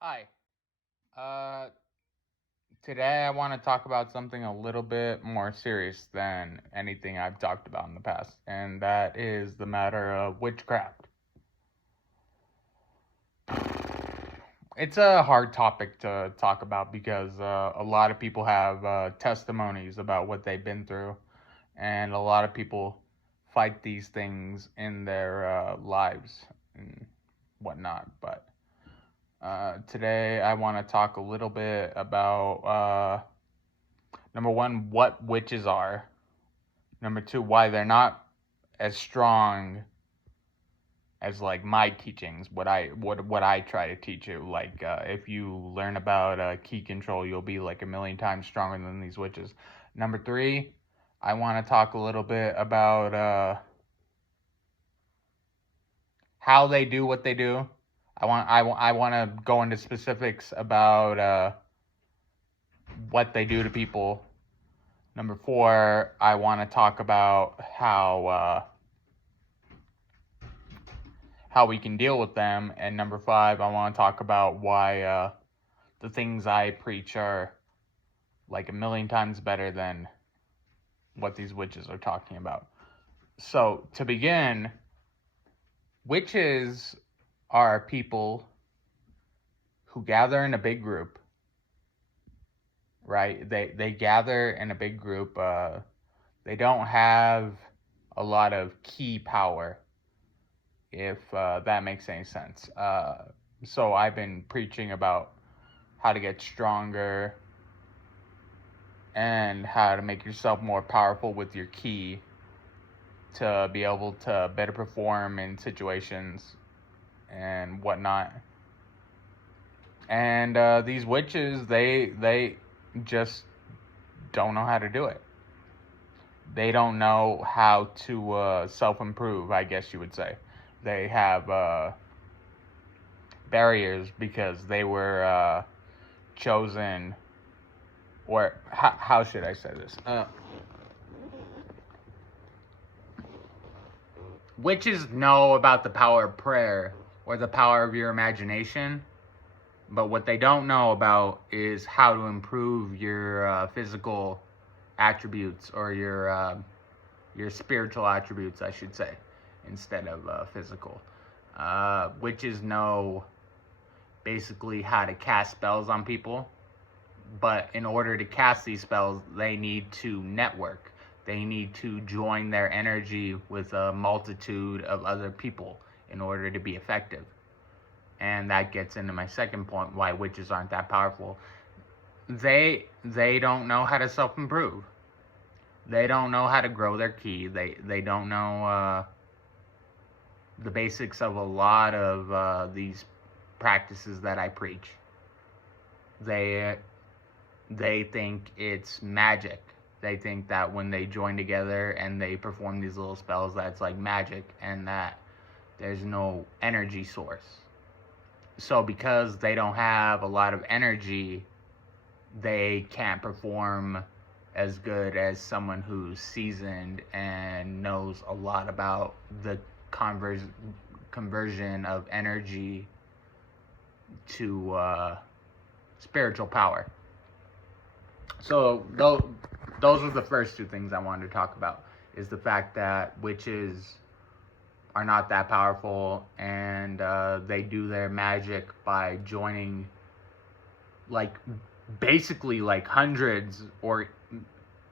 Hi. Uh, Today I want to talk about something a little bit more serious than anything I've talked about in the past, and that is the matter of witchcraft. It's a hard topic to talk about because a lot of people have testimonies about what they've been through, and a lot of people fight these things in their lives and whatnot. But today I want to talk a little bit about number one, what witches are. Number two, why they're not as strong as like my teachings. What I try to teach you. Like if you learn about key control, you'll be like a million times stronger than these witches. Number three, I want to talk a little bit about how they do what they do. I want to go into specifics about what they do to people. Number four, I want to talk about how we can deal with them. And number five, I want to talk about why the things I preach are like a million times better than what these witches are talking about. So, to begin, witches are people who gather in a big group, right? They gather in a big group. They don't have a lot of key power, if that makes any sense. So I've been preaching about how to get stronger and how to make yourself more powerful with your key to be able to better perform in situations and whatnot. And these witches, they just don't know how to do it. They don't know how to self improve, I guess you would say. They have barriers because they were chosen, or how should I say this? Witches know about the power of prayer or the power of your imagination, but what they don't know about is how to improve your physical attributes, or your spiritual attributes, I should say, instead of physical. Witches know basically how to cast spells on people, but in order to cast these spells, they need to network. They need to join their energy with a multitude of other people in order to be effective. And that gets into my second point, why witches aren't that powerful. They don't know how to self improve. They don't know how to grow their key. They don't know the basics of a lot of these practices that I preach. They they think it's magic. They think that when they join together and they perform these little spells, that's like magic, and that there's no energy source. So because they don't have a lot of energy, they can't perform as good as someone who's seasoned and knows a lot about the conversion of energy to spiritual power. So those are the first two things I wanted to talk about. Is the fact that witches are not that powerful, and they do their magic by joining, like, basically like hundreds, or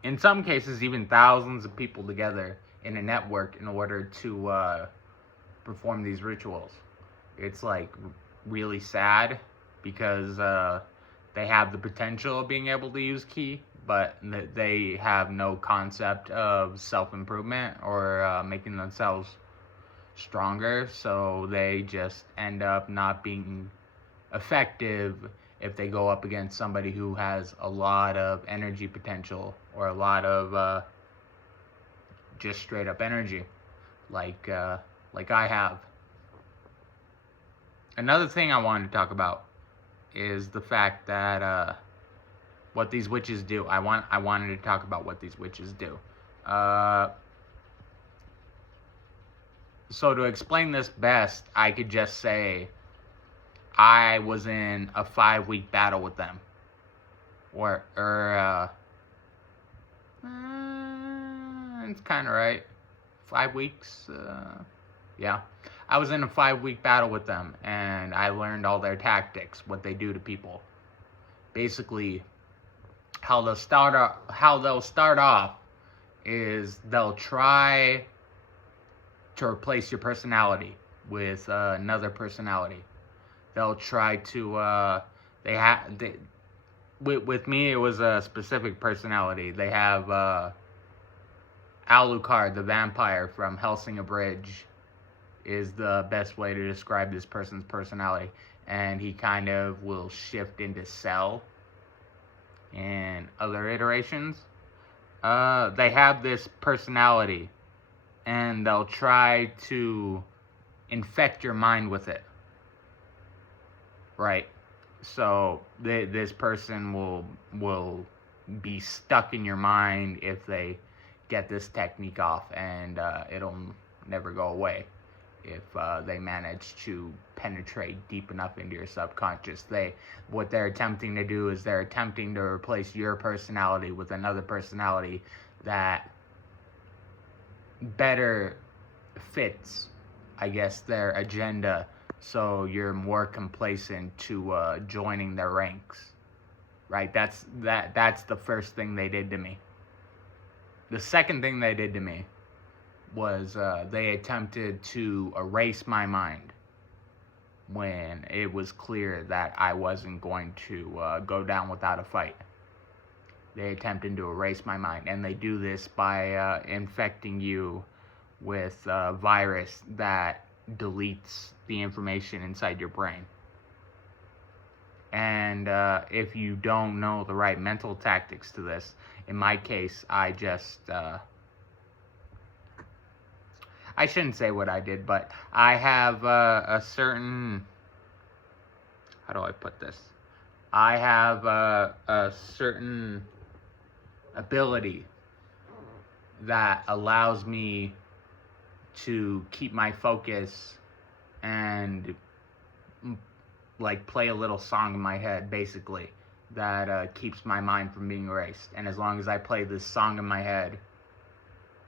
in some cases even thousands of people together in a network in order to perform these rituals. It's like really sad because they have the potential of being able to use ki, but they have no concept of self improvement or making themselves stronger, so they just end up not being effective if they go up against somebody who has a lot of energy potential, or a lot of just straight up energy, like I have. Another thing I wanted to talk about is the fact that what these witches do. I wanted to talk about what these witches do. So to explain this best, I could just say I was in a 5-week battle with them. It's kind of right. 5 weeks, yeah. I was in a 5-week battle with them, and I learned all their tactics, what they do to people. Basically, how they'll start off is they'll try to replace your personality with another personality. They'll try to with me it was a specific personality. They have Alucard, the vampire from Helsing Bridge, is the best way to describe this person's personality. And he kind of will shift into Cell in other iterations. They have this personality, and they'll try to infect your mind with it. Right? So this person will be stuck in your mind if they get this technique off, and it'll never go away if they manage to penetrate deep enough into your subconscious. What they're attempting to do is they're attempting to replace your personality with another personality that better fits, I guess, their agenda, so you're more complacent to joining their ranks. Right? That's the first thing they did to me. The second thing they did to me was they attempted to erase my mind when it was clear that I wasn't going to go down without a fight. They attempted to erase my mind, and they do this by infecting you with a virus that deletes the information inside your brain. And if you don't know the right mental tactics to this, in my case, I just... I shouldn't say what I did, but I have a certain... How do I put this? I have a certain ability that allows me to keep my focus and like play a little song in my head, basically, that keeps my mind from being erased. And as long as I play this song in my head,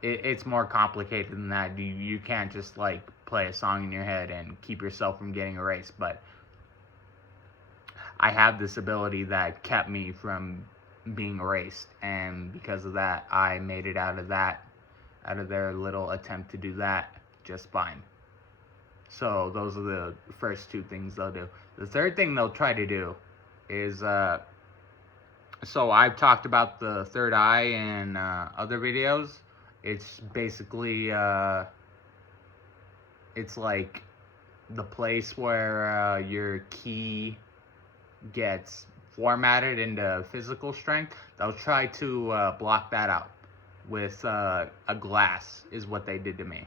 it's more complicated than that. You can't just like play a song in your head and keep yourself from getting erased. But I have this ability that kept me from being erased, and because of that, I made it out of their little attempt to do that just fine. So those are the first two things they'll do. The third thing they'll try to do is so I've talked about the third eye in other videos. It's basically it's like the place where your ki gets formatted into physical strength. They'll try to block that out with a glass, is what they did to me.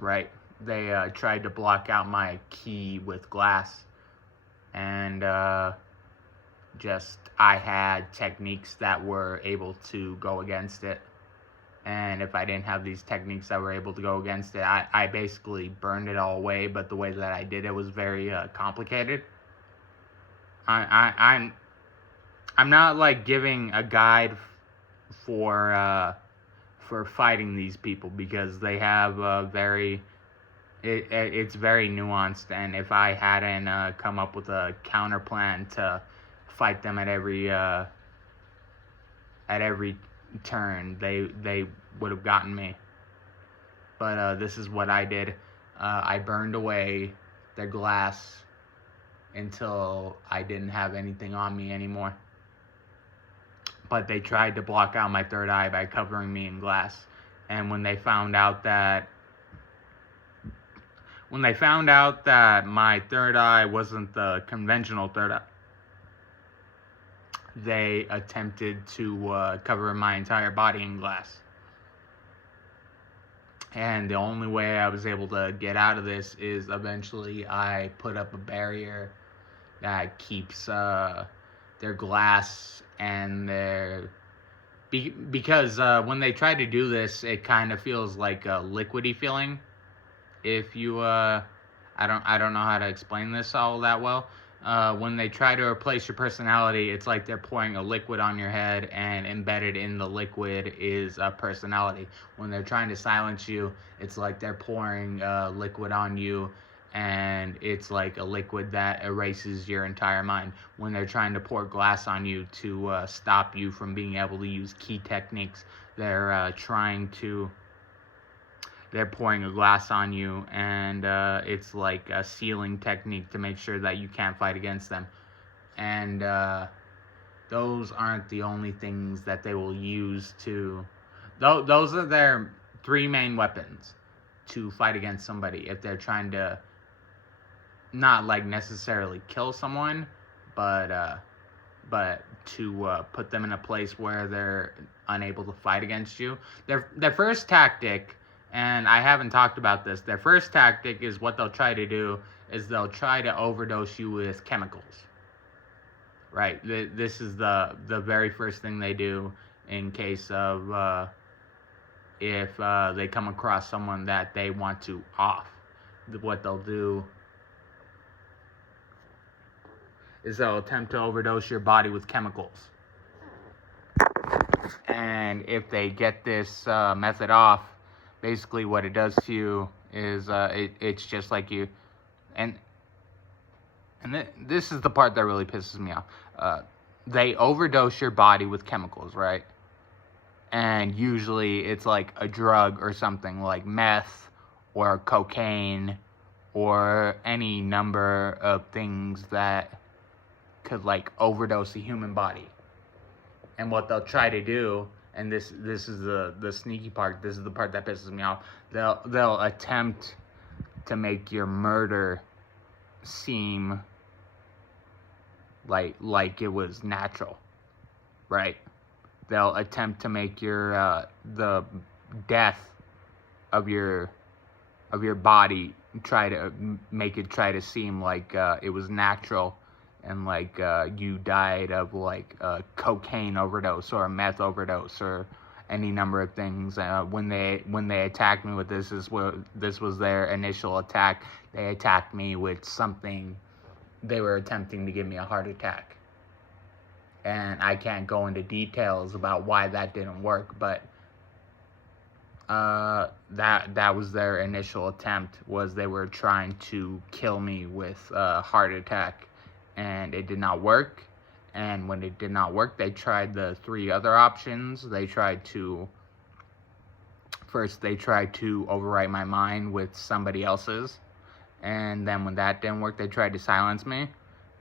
Right? They tried to block out my ki with glass, and I had techniques that were able to go against it. And if I didn't have these techniques that were able to go against it, I basically burned it all away. But the way that I did it was very complicated. I'm not like giving a guide for fighting these people, because they have it's very nuanced, and if I hadn't come up with a counter plan to fight them at every turn, they would have gotten me. But this is what I did. I burned away their glass until I didn't have anything on me anymore. But they tried to block out my third eye by covering me in glass. And when they found out that my third eye wasn't the conventional third eye, they attempted to cover my entire body in glass. And the only way I was able to get out of this is eventually I put up a barrier that keeps their glass and their... Because when they try to do this, it kind of feels like a liquidy feeling. If you I don't know how to explain this all that well. When they try to replace your personality, it's like they're pouring a liquid on your head, and embedded in the liquid is a personality. When they're trying to silence you, it's like they're pouring liquid on you, and it's like a liquid that erases your entire mind. When they're trying to pour glass on you to stop you from being able to use key techniques, they're they're pouring a glass on you, and it's like a sealing technique to make sure that you can't fight against them. And those aren't the only things that they will use to... Those are their three main weapons to fight against somebody if they're trying to not like necessarily kill someone, but to put them in a place where they're unable to fight against you. Their first tactic, and I haven't talked about this, their first tactic is what they'll try to do is they'll try to overdose you with chemicals. Right? This is the very first thing they do in case of if they come across someone that they want to off. What they'll do is they'll attempt to overdose your body with chemicals. And if they get this method off, basically what it does to you is it's just like you... And this is the part that really pisses me off. They overdose your body with chemicals, right? And usually it's like a drug or something like meth or cocaine or any number of things that could like overdose the human body. And what they'll try to do, and this is the sneaky part, this is the part that pisses me off, they'll attempt to make your murder seem like it was natural, right? They'll attempt to make your the death of your body try to seem like it was natural, and like you died of like a cocaine overdose or a meth overdose or any number of things. When they attacked me with this was their initial attack. They attacked me with something. They were attempting to give me a heart attack, and I can't go into details about why that didn't work, but that was their initial attempt. Was they were trying to kill me with a heart attack, and it did not work. And when it did not work, they tried the three other options. They tried to overwrite my mind with somebody else's. And then when that didn't work, they tried to silence me.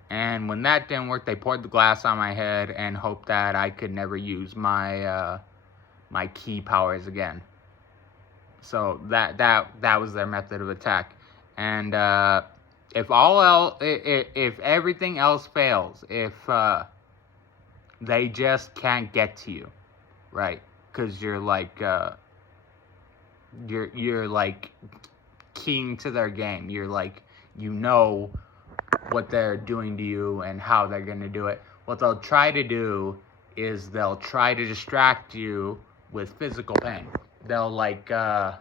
And when that didn't work, they poured the glass on my head and hoped that I could never use my my ki powers again. So that was their method of attack. And if everything else fails, if they just can't get to you, right? Because you're like you're like keying to their game. You're like, you know what they're doing to you and how they're gonna do it. What they'll try to do is they'll try to distract you with physical pain. They'll like the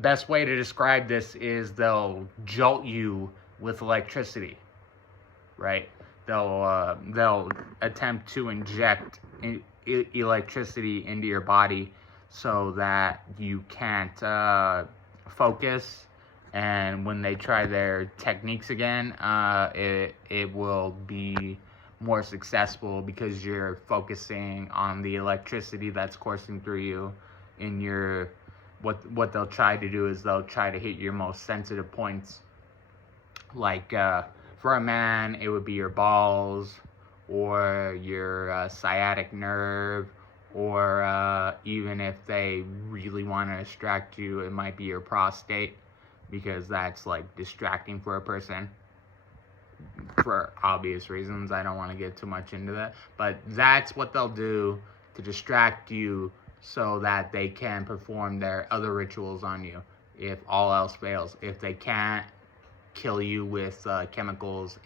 best way to describe this is they'll jolt you with electricity, right? They'll attempt to inject electricity into your body so that you can't focus. And when they try their techniques again, it will be more successful because you're focusing on the electricity that's coursing through you in your... What they'll try to do is they'll try to hit your most sensitive points. Like for a man, it would be your balls or your sciatic nerve, or even if they really want to distract you, it might be your prostate, because that's like distracting for a person for obvious reasons. I don't want to get too much into that, but that's what they'll do to distract you so that they can perform their other rituals on you if all else fails. If they can't kill you with chemicals,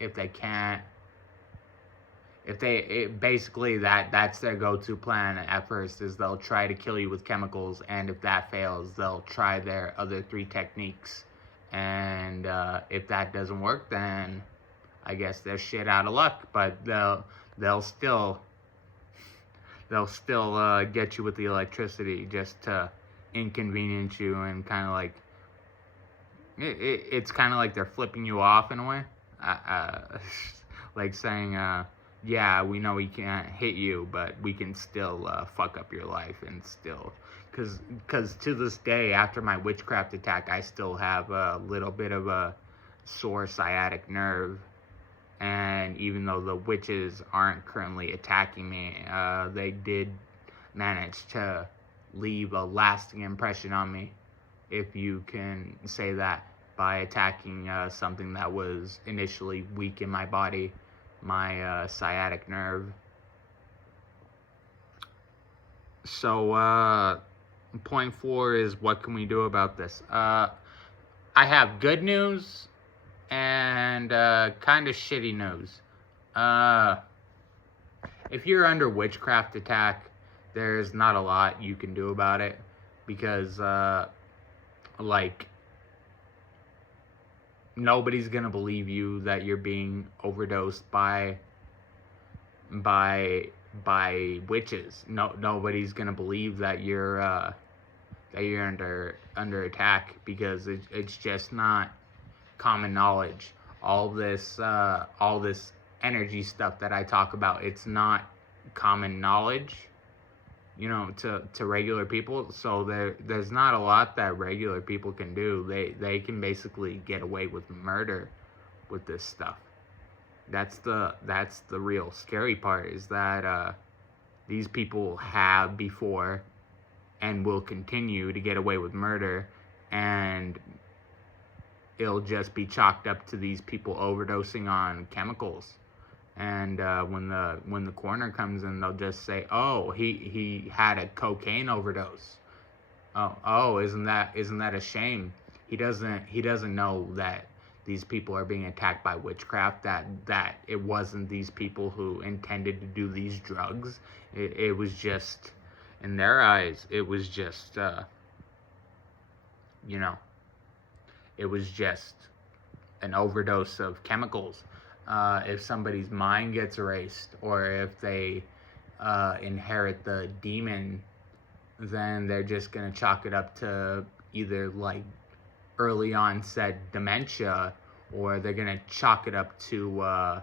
basically that's their go-to plan at first, is they'll try to kill you with chemicals, and if that fails, they'll try their other three techniques, And if that doesn't work, then I guess they're shit out of luck. But they'll still get you with the electricity just to inconvenience you, and kind of like it's kind of like they're flipping you off in a way, like saying, yeah, we know we can't hit you, but we can still fuck up your life. And still, because to this day, after my witchcraft attack, I still have a little bit of a sore sciatic nerve. And even though the witches aren't currently attacking me, they did manage to leave a lasting impression on me, if you can say that, by attacking something that was initially weak in my body, my sciatic nerve. So, point 4 is, what can we do about this? I have good news and kind of shitty news. If you're under witchcraft attack, there's not a lot you can do about it, because like, nobody's gonna believe you that you're being overdosed by witches. Nobody's gonna believe that you're under attack, because it's just not common knowledge. All this energy stuff that I talk about, it's not common knowledge, you know, to regular people. So there's not a lot that regular people can do. They can basically get away with murder with this stuff. That's the real scary part, is that these people have before and will continue to get away with murder, and it'll just be chalked up to these people overdosing on chemicals. And when the coroner comes in, they'll just say, "Oh, he had a cocaine overdose." Oh, isn't that a shame? He doesn't know that these people are being attacked by witchcraft. That it wasn't these people who intended to do these drugs. It was just, in their eyes, it was just it was just an overdose of chemicals. If somebody's mind gets erased, or if they inherit the demon, then they're just going to chalk it up to either like early onset dementia, or they're going to chalk it up to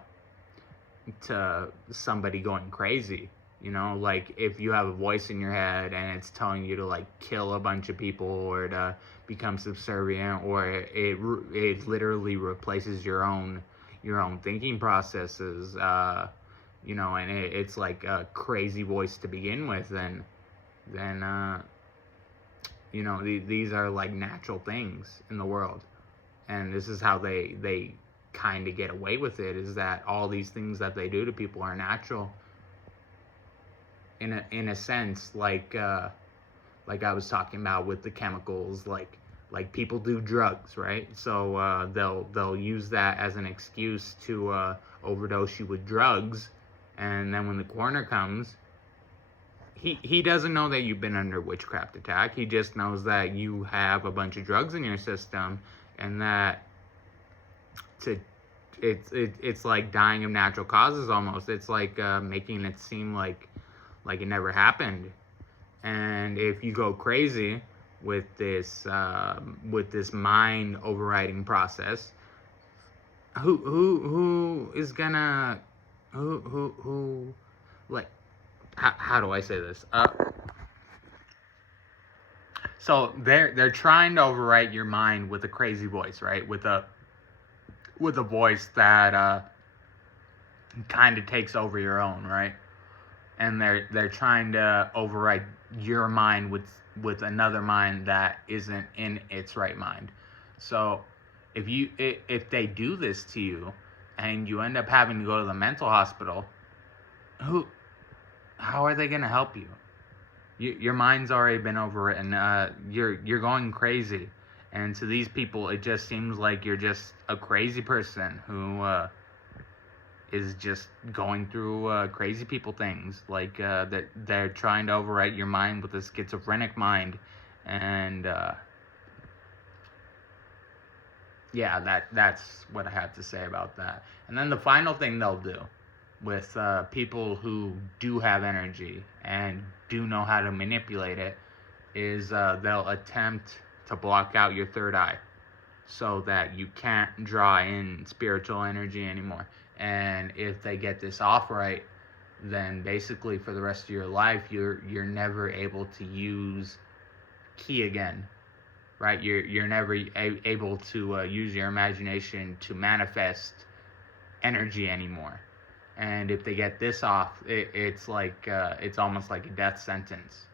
somebody going crazy. You know, like if you have a voice in your head and it's telling you to like kill a bunch of people, or to become subservient, or it literally replaces your own thinking processes, and it's like a crazy voice to begin with, then these are like natural things in the world. And this is how they kind of get away with it, is that all these things that they do to people are natural. In a sense, like I was talking about with the chemicals, like people do drugs, right? So they'll use that as an excuse to overdose you with drugs, and then when the coroner comes, he doesn't know that you've been under witchcraft attack. He just knows that you have a bunch of drugs in your system, and that it's like dying of natural causes almost. It's like making it seem like it never happened. And if you go crazy with this mind overriding process, who is gonna who like, how do I say this? So they're trying to overwrite your mind with a crazy voice, right? With a voice that kind of takes over your own, right? And they're trying to override your mind with another mind that isn't in its right mind. So if they do this to you and you end up having to go to the mental hospital, how are they going to help you? Your mind's already been overwritten. You're going crazy, and to these people, it just seems like you're just a crazy person who is just going through crazy people things. Like that they're trying to overwrite your mind with a schizophrenic mind, and yeah, that's what I have to say about that. And then the final thing they'll do with people who do have energy and do know how to manipulate it is they'll attempt to block out your third eye so that you can't draw in spiritual energy anymore. And if they get this off right, then basically for the rest of your life you're never able to use ki again, right? You're never able to use your imagination to manifest energy anymore. And if they get this off, it's like it's almost like a death sentence.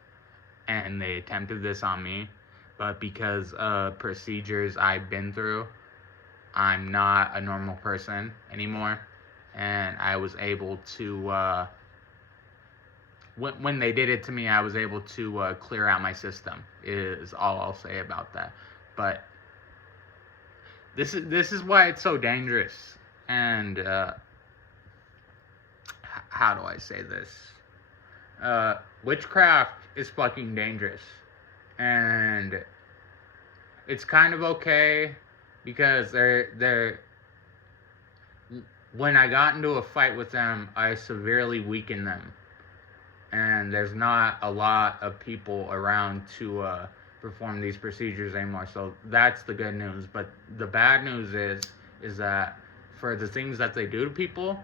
And they attempted this on me, but because of procedures I've been through, I'm not a normal person anymore, and I was able to. When they did it to me, I was able to clear out my system. Is all I'll say about that. But this is why it's so dangerous. And how do I say this? Witchcraft is fucking dangerous, and it's kind of okay because they're. When I got into a fight with them, I severely weakened them, and there's not a lot of people around to perform these procedures anymore. So that's the good news. But the bad news is that for the things that they do to people,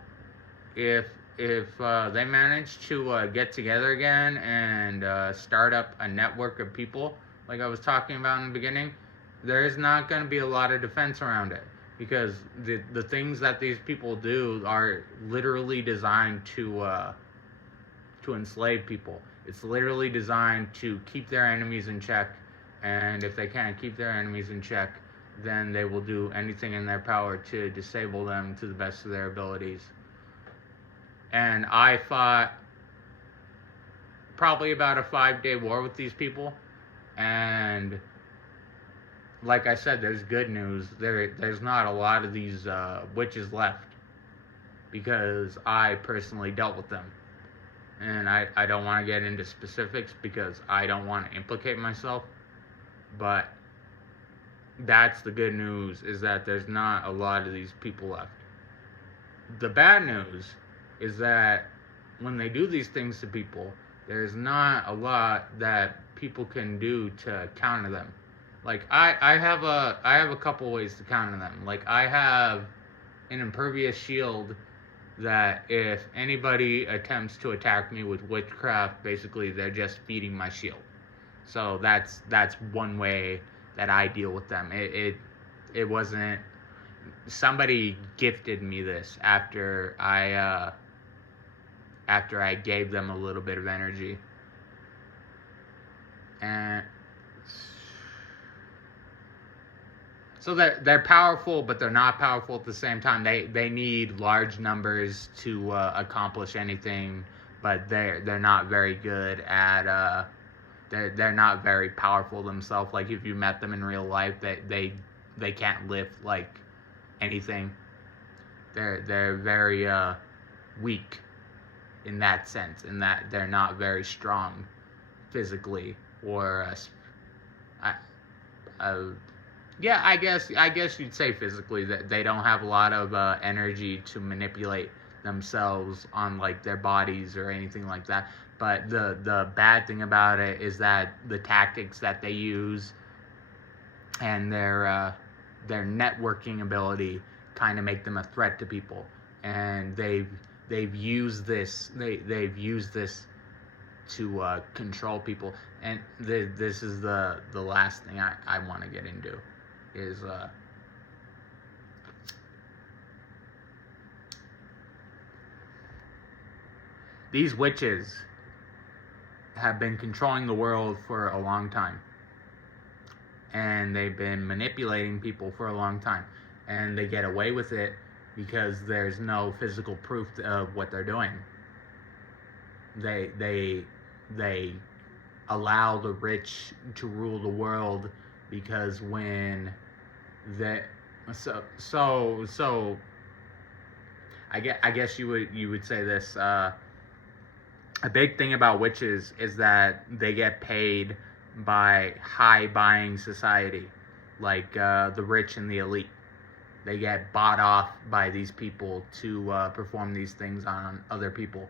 if they manage to get together again and start up a network of people, like I was talking about in the beginning, there's not going to be a lot of defense around it, because the things that these people do are literally designed to enslave people. It's literally designed to keep their enemies in check, and if they can't keep their enemies in check, then they will do anything in their power to disable them to the best of their abilities. And I fought probably about a 5-day war with these people. And like I said, there's good news. There's not a lot of these witches left, because I personally dealt with them. And I don't want to get into specifics because I don't want to implicate myself. But that's the good news, is that there's not a lot of these people left. The bad news is that when they do these things to people, there's not a lot that people can do to counter them. Like I have a couple ways to counter them. Like I have an impervious shield that if anybody attempts to attack me with witchcraft, basically they're just feeding my shield. So that's one way that I deal with them. It wasn't, somebody gifted me this after I gave them a little bit of energy. And so they're powerful, but they're not powerful at the same time. They need large numbers to accomplish anything, but they're not very good at they're not very powerful themselves. Like if you met them in real life, they can't lift like anything. They're very weak in that sense, in that they're not very strong physically, or yeah, I guess you'd say physically, that they don't have a lot of energy to manipulate themselves on like their bodies or anything like that. But the bad thing about it is that the tactics that they use and their networking ability kind of make them a threat to people, and they've used this to control people. And this is the last thing I want to get into is these witches have been controlling the world for a long time, and they've been manipulating people for a long time, and they get away with it because there's no physical proof of what they're doing. They allow the rich to rule the world because when they so I guess you would say this. A big thing about witches is that they get paid by high buying society, like the rich and the elite. They get bought off by these people to perform these things on other people.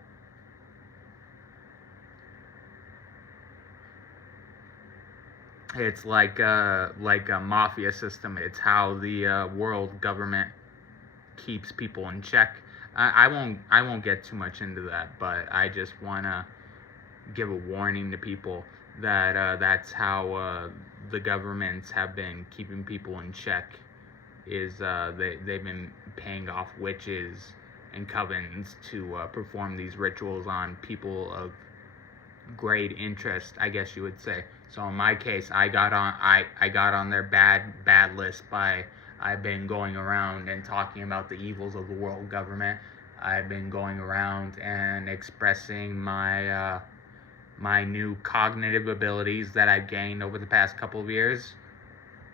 It's like a mafia system. It's how the world government keeps people in check. I won't get too much into that, but I just want to give a warning to people that that's how the governments have been keeping people in check. Is they've been paying off witches and covens to perform these rituals on people of great interest, I guess you would say. So in my case, I got on their bad list by I've been going around and talking about the evils of the world government. I've been going around and expressing my my new cognitive abilities that I've gained over the past couple of years.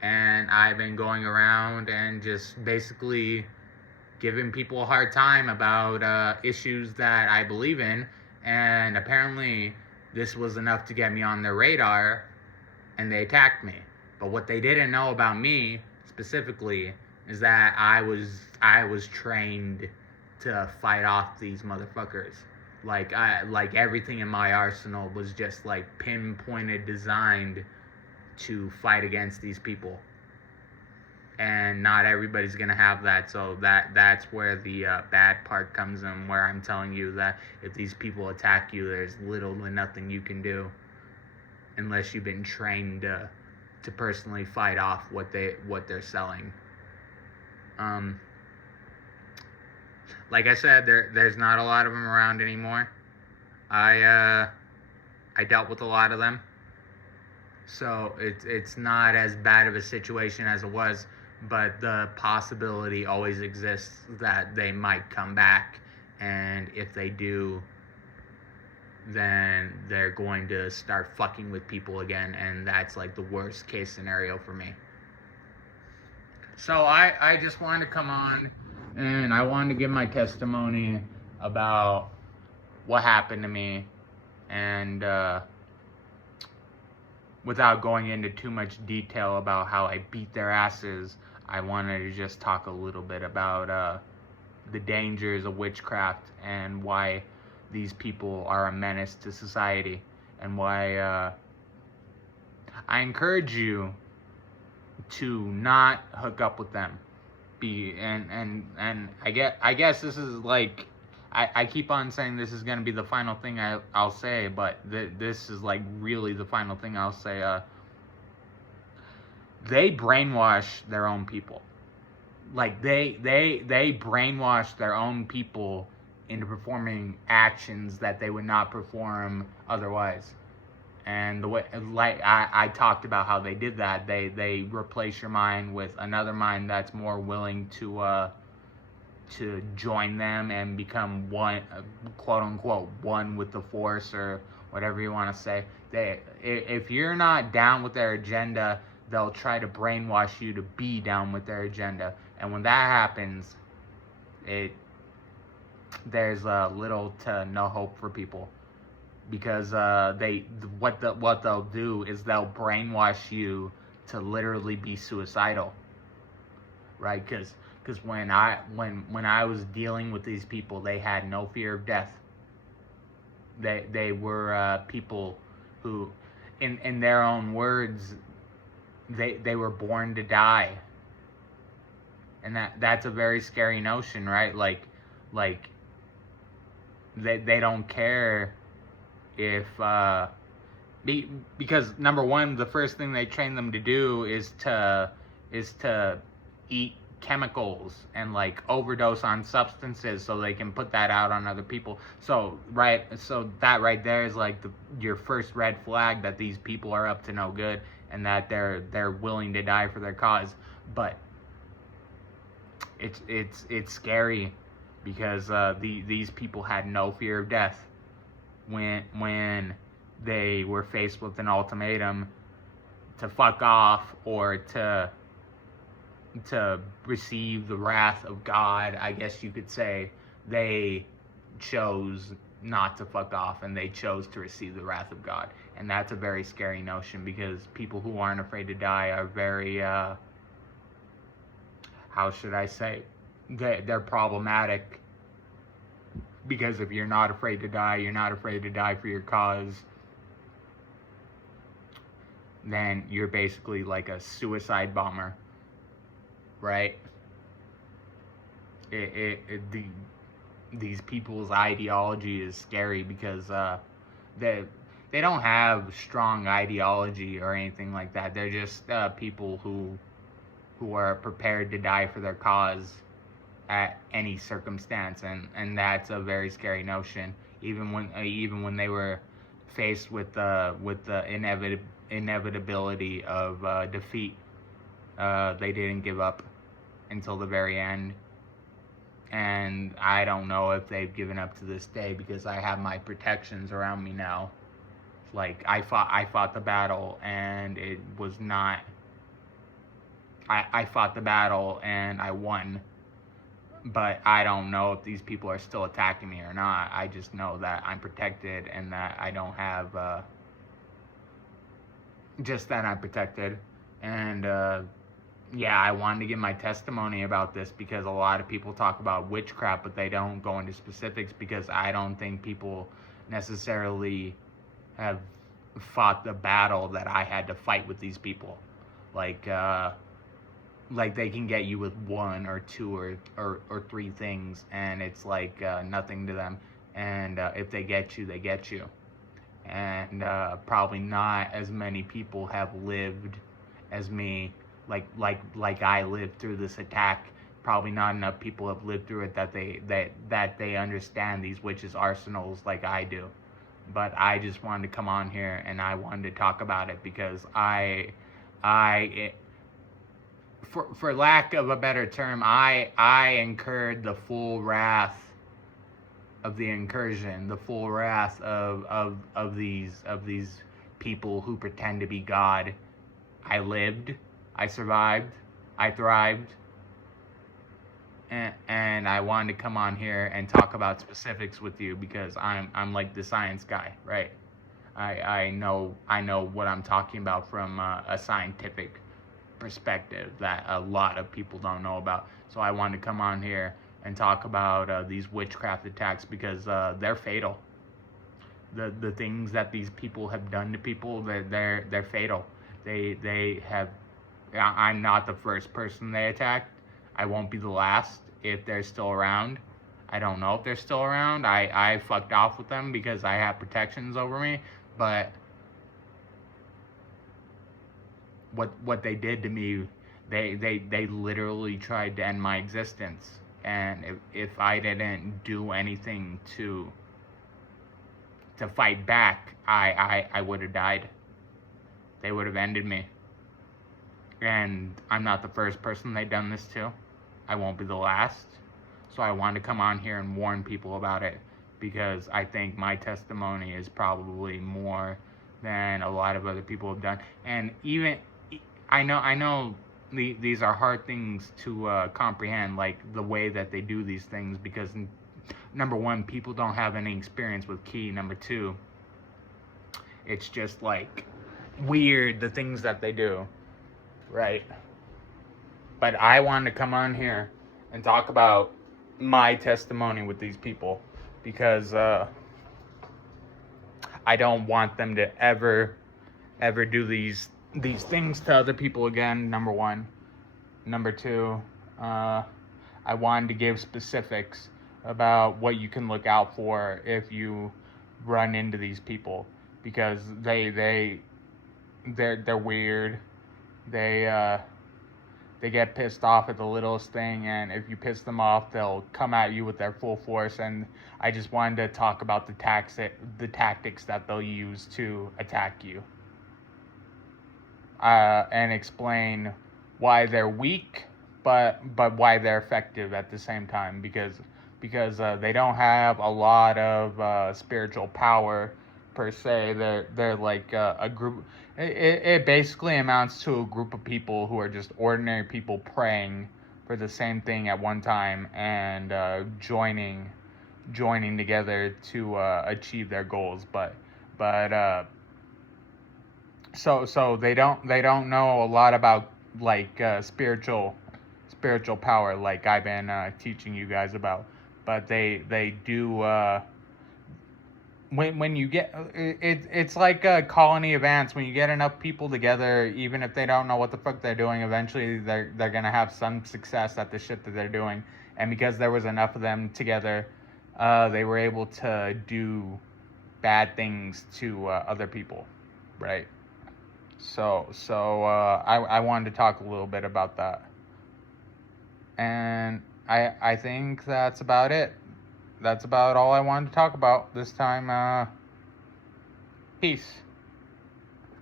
And I've been going around and just basically giving people a hard time about issues that I believe in. And apparently this was enough to get me on their radar, and they attacked me. But what they didn't know about me specifically is that I was trained to fight off these motherfuckers. Like everything in my arsenal was just like pinpointed, designed to fight against these people. And not everybody's gonna have that, so that's where the bad part comes in, where I'm telling you that if these people attack you, there's little to nothing you can do unless you've been trained to personally fight off what they're selling. Like I said, there's not a lot of them around anymore. I dealt with a lot of them, so it's not as bad of a situation as it was. But the possibility always exists that they might come back, and if they do, then they're going to start fucking with people again, and that's like the worst case scenario for me. So I just wanted to come on, and I wanted to give my testimony about what happened to me, and without going into too much detail about how I beat their asses, I wanted to just talk a little bit about the dangers of witchcraft and why these people are a menace to society, and why I encourage you to not hook up with them. And I guess this is like, I keep on saying this is going to be the final thing I'll say, but this is like really the final thing I'll say. They brainwash their own people. Like they brainwash their own people into performing actions that they would not perform otherwise. And the way, like I talked about how they did that, they replace your mind with another mind that's more willing to join them and become one, quote unquote, one with the force, or whatever you want to say. If you're not down with their agenda, they'll try to brainwash you to be down with their agenda. And when that happens, there's little to no hope for people, because what they'll do is they'll brainwash you to literally be suicidal, right? Because when I was dealing with these people, they had no fear of death. They were people who, in their own words, they were born to die. And that's a very scary notion, right? Like they don't care if because number one, the first thing they train them to do is to eat chemicals and like overdose on substances so they can put that out on other people. So that right there is like your first red flag that these people are up to no good, and that they're willing to die for their cause. But it's scary, because these people had no fear of death when they were faced with an ultimatum to fuck off or to receive the wrath of God, I guess you could say. They chose not to fuck off, and they chose to receive the wrath of God. And that's a very scary notion, because people who aren't afraid to die are very how should I say, they're problematic, because if you're not afraid to die, you're not afraid to die for your cause, then you're basically like a suicide bomber, right? These people's ideology is scary because they they don't have strong ideology or anything like that. They're just people who are prepared to die for their cause at any circumstance, and that's a very scary notion. Even when they were faced with the inevitability of defeat, they didn't give up until the very end. And I don't know if they've given up to this day, because I have my protections around me now. Like, I fought the battle, and it was not. I fought the battle and I won, but I don't know if these people are still attacking me or not. I just know that I'm protected, and that I don't have just that I'm protected. And yeah, I wanted to give my testimony about this because a lot of people talk about witchcraft, but they don't go into specifics, because I don't think people necessarily have fought the battle that I had to fight with these people. Like they can get you with one or two or three things, and it's like nothing to them. And if they get you, they get you. And probably not as many people have lived as me, like I lived through this attack. Probably not enough people have lived through it that they understand these witches' arsenals like I do. But I just wanted to come on here and I wanted to talk about it because for lack of a better term, I incurred the full wrath of the incursion, the full wrath of these people who pretend to be God. I lived, I survived, I thrived, and I wanted to come on here and talk about specifics with you because I'm like the science guy, right? I know what I'm talking about from a scientific perspective that a lot of people don't know about. So I wanted to come on here and talk about these witchcraft attacks because they're fatal. The things that these people have done to people, they're fatal. They have. I'm not the first person they attacked. I won't be the last if they're still around. I don't know if they're still around. I fucked off with them because I have protections over me, but what they did to me, they literally tried to end my existence. And if I didn't do anything to fight back, I would have died. They would have ended me. And I'm not the first person they've done this to. I won't be the last. So I wanted to come on here and warn people about it because I think my testimony is probably more than a lot of other people have done. And even I know these are hard things to comprehend, like the way that they do these things, because number one, people don't have any experience with Ki. Number two, it's just like weird the things that they do, right? But I wanted to come on here and talk about my testimony with these people because I don't want them to ever do these things to other people again, number one. Number two, I wanted to give specifics about what you can look out for if you run into these people, because they're weird. They get pissed off at the littlest thing, and if you piss them off, they'll come at you with their full force. And I just wanted to talk about the tactics that they'll use to attack you. And explain why they're weak, but why they're effective at the same time, because they don't have a lot of spiritual power per se. They're like a group. It basically amounts to a group of people who are just ordinary people praying for the same thing at one time and joining together to achieve their goals. But So they don't know a lot about like spiritual spiritual power like I've been teaching you guys about. But they do, when you get it's like a colony of ants. When you get enough people together, even if they don't know what the fuck they're doing, eventually they're gonna have some success at the shit that they're doing. And because there was enough of them together, they were able to do bad things to other people, right? So I wanted to talk a little bit about that, and I think that's about it. That's about all I wanted to talk about this time. Peace.